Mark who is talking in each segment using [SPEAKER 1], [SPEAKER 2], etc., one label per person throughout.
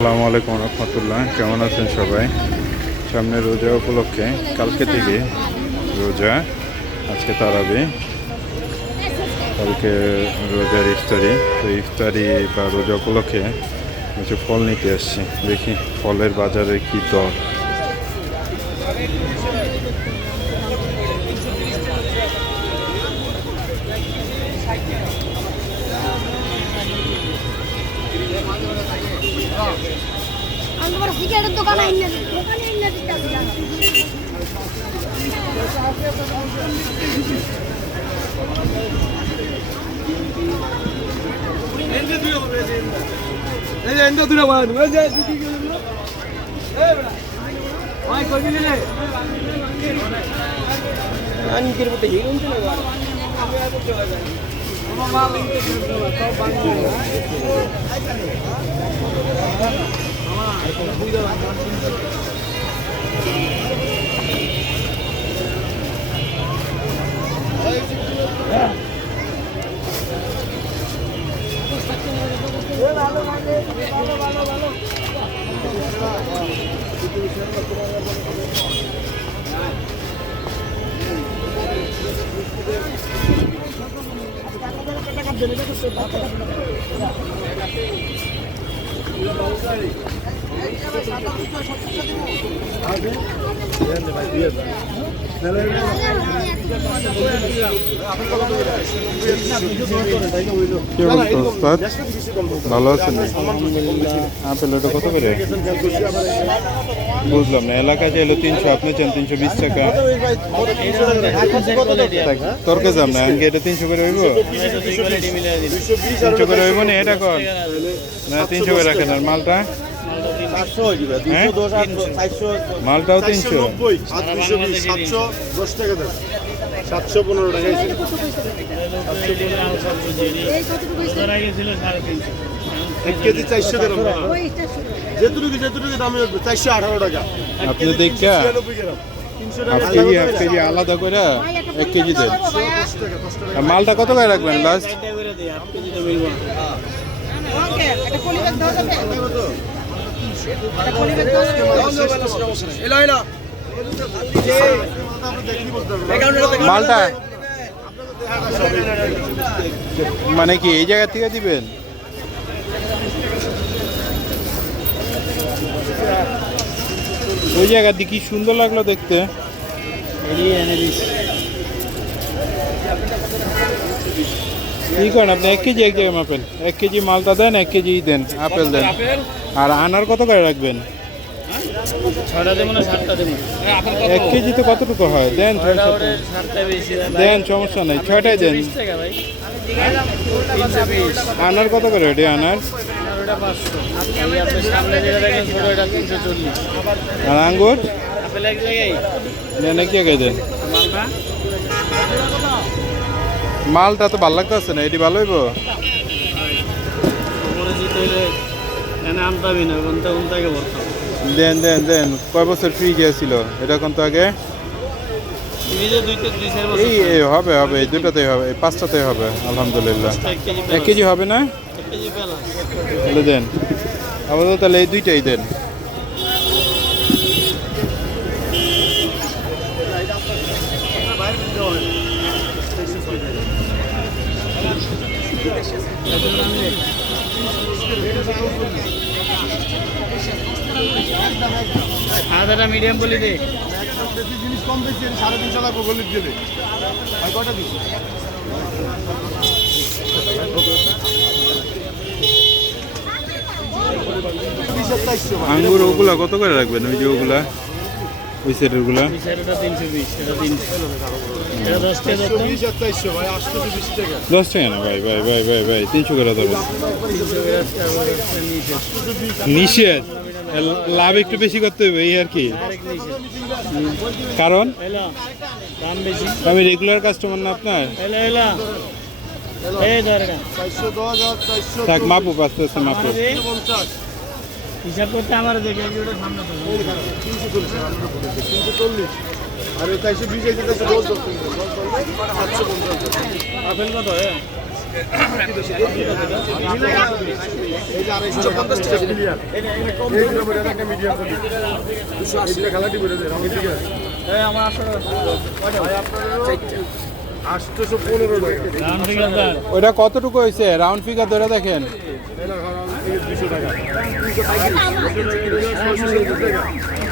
[SPEAKER 1] আসসালামু আলাইকুম রহমতুল্লাহ। কেমন আছেন সবাই? সামনে রোজা উপলক্ষে, কালকে থেকে রোজা, আজকে তারাবি। কালকে রোজার ইফতারি। তো ইফতারি বা রোজা উপলক্ষে কিছু ফল নিতে আসছি। দেখি ফলের বাজারে কি দর।
[SPEAKER 2] তোমার সিগারেটের দোকানে এনে দিই দোকানে দিতে
[SPEAKER 3] এই এই হিরো না আমি আর তো চলে যাই আমার মাল লিখতে দিল তো বাকি
[SPEAKER 1] কি ভালো আছেন? আপেল ওটা কত করে? বুঝলাম না, এলাকায় চাইলো তিনশো, আপনি চান তিনশো বিশ টাকা। তর্কে যাম না আজকে এটা তিনশো করে হইব? তিনশো করে হইব না, এটা কর না, তিনশো করে রাখেন আর মালটা? মালটাও তিনশো।
[SPEAKER 4] সাতশো দশ টাকা দেন সাতশো পনেরো টাকা? এক কেজি চারশো যেটুকু যেটুকু দামে চারশো আঠারো টাকা।
[SPEAKER 1] আপনি দেখা। হাফ কেজি হাফ কেজি আলাদা করে এক কেজি দেন মালটা কত করে রাখবেন লাস্ট মানে কি এই জায়গা থেকে দিবেন? ওই জায়গা দিয়ে কি সুন্দর লাগল দেখতে? কি করেন আপনি? এক কেজি এক জায়গায় মাপেন। এক কেজি মালটা দেন এক কেজি দেন আপেল দেন। আর আনার কত করে রাখবেন? এক কেজি তো কতটুকু হয়? দেন দেন সমস্যা নেই। ছয়টাই দেন। আনার কত করে এটি আনার?
[SPEAKER 3] আর
[SPEAKER 1] আঙ্গুর?
[SPEAKER 3] এক জায়গায়?
[SPEAKER 1] দেন এক জায়গায় দেন।
[SPEAKER 3] মালটা
[SPEAKER 1] তো ভালো লাগতেছে না? এটি ভালো হইব? দেন দেন দেন। কয় বছর ফ্রি গিয়েছিল এটা কোন তো আগে? এই হবে হবে। এই দুটাতেই হবে। এই পাঁচটাতেই হবে, আলহামদুলিল্লাহ।
[SPEAKER 3] এক কেজি
[SPEAKER 1] হবে না? তাহলে দেন। আপাতত তাহলে এই দুইটাই দেন।
[SPEAKER 3] আদাটা মিডিয়াম বলি দে
[SPEAKER 4] জিনিস কম বেশি সাড়ে তিনশো লাগবে গলির দিলে আর কয়টা দিচ্ছি।
[SPEAKER 1] আঙ্গুর ওগুলা কত করে রাখবেন ওই যে ওগুলা ওই সেটেরগুলা?
[SPEAKER 3] এটা তিনশো বিশ এটা তিনশো। এটা দশ টাকা
[SPEAKER 1] না ভাই ভাই ভাই ভাই ভাই তিনশো করে দেবেন নিষেধ। লাভ একটু বেশি করতে হবে এই আর কি। কারণ?
[SPEAKER 3] এলো দাম বেশি।
[SPEAKER 1] আমি রেগুলার কাস্টমার না আপনার? থাক মাপু আস্তে মাপু।
[SPEAKER 4] পঞ্চাশ
[SPEAKER 3] হিসাব করতে আমার দেখে
[SPEAKER 4] তিনশো চল্লিশ আর ওই চারশো বিশ আছে চারশো দশ সাতশো পঞ্চাশ
[SPEAKER 3] আপেল কত এ
[SPEAKER 4] এই
[SPEAKER 1] ওইটা কতটুকু হয়েছে? রাউন্ড ফিগার ধরে দেখেন।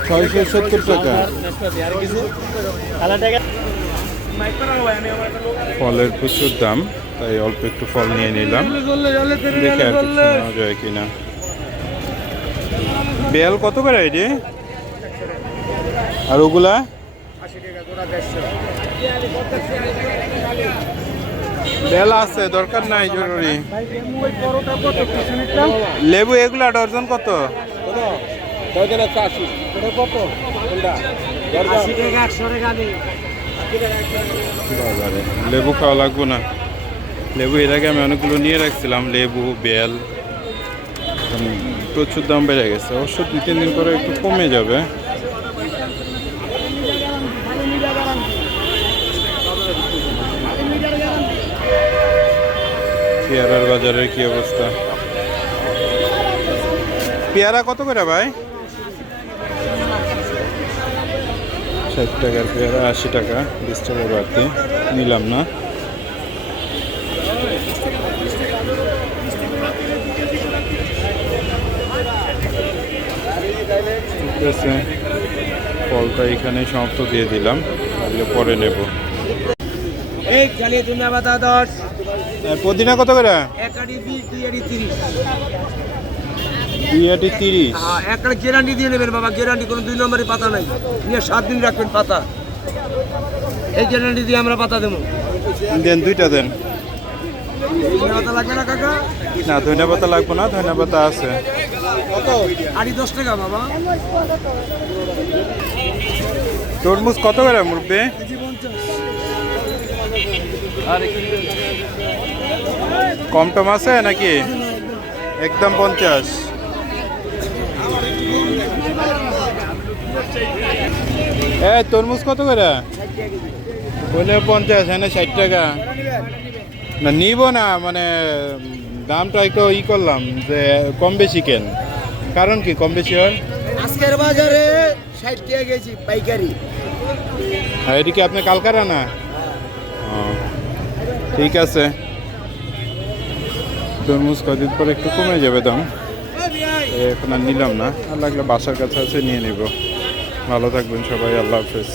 [SPEAKER 1] ছয়শো সত্তর টাকা। ফলের প্রচুর দাম, তাই অল্প একটু ফল নিয়ে নিলাম। দেখে আর নেওয়া যায় কিনা। বেল কত করে এটি? আর ওগুলা? বেল আছে, দরকার নাই, জরুরি। লেবু এগুলা ডর্জন কত? লেবু খাওয়া লাগবো না। লেবু এর আগে আমি অনেকগুলো নিয়ে রাখছিলাম, লেবু, বেল। প্রচুর দাম বেড়ে গেছে। অবশ্য দুই তিন দিন পরে একটু কমে যাবে। পেয়ারার বাজারের কি অবস্থা? পেয়ারা কত করে ভাই? ষাট টাকার পেয়ারা, আশি টাকা, বিশ টাকা বাড়তি। নিলাম না। ঠিক আছে। ফলটা এখানে সমাপ্ত দিয়ে দিলাম। তাহলে পরে নেব।
[SPEAKER 3] এই চালিয়ে দুনিয়া বাতা দশ
[SPEAKER 1] পুদিনা কত করে?
[SPEAKER 3] এক আড়ি বিশ দুই আড়ি তিরিশ।
[SPEAKER 1] দুই আটি তিরিশ।
[SPEAKER 3] হ্যাঁ, একটা গ্যারান্টি দিয়ে নেবেন বাবা গ্যারান্টি কোনো দুই নম্বরের পাতা নাই। নিয়ে সাত দিন রাখবেন পাতা। এই গ্যারান্টি দিয়ে আমরা পাতা দেবো।
[SPEAKER 1] দেন দুইটা দেন।
[SPEAKER 3] লাগবে না কাকা?
[SPEAKER 1] না লাগবে না আছে।
[SPEAKER 3] কত? আড়ি দশ টাকা বাবা।
[SPEAKER 1] তরমুজ কত করে মুরব্বী? কম টম আছে নাকি? একদম পঞ্চাশ। এ তরমুজ কত করে? বলে পঞ্চাশ হ্যাঁ ষাট টাকা। না নিব না মানে দামটা একটু ই করলাম যে কম বেশি কেন? কারণ কি কম বেশি হয়?
[SPEAKER 3] আজকের বাজারে ষাট টাকা গেছি পাইকারি।
[SPEAKER 1] আর এদিকে আপনি কালকারা না? ঠিক আছে। তরমুজ কদিন পর একটু কমে যাবে দাম। এখন আর নিলাম না। আর লাগলে বাসার কাছে আছে, নিয়ে নিব। ভালো থাকবেন সবাই, আল্লাহ হাফেজ।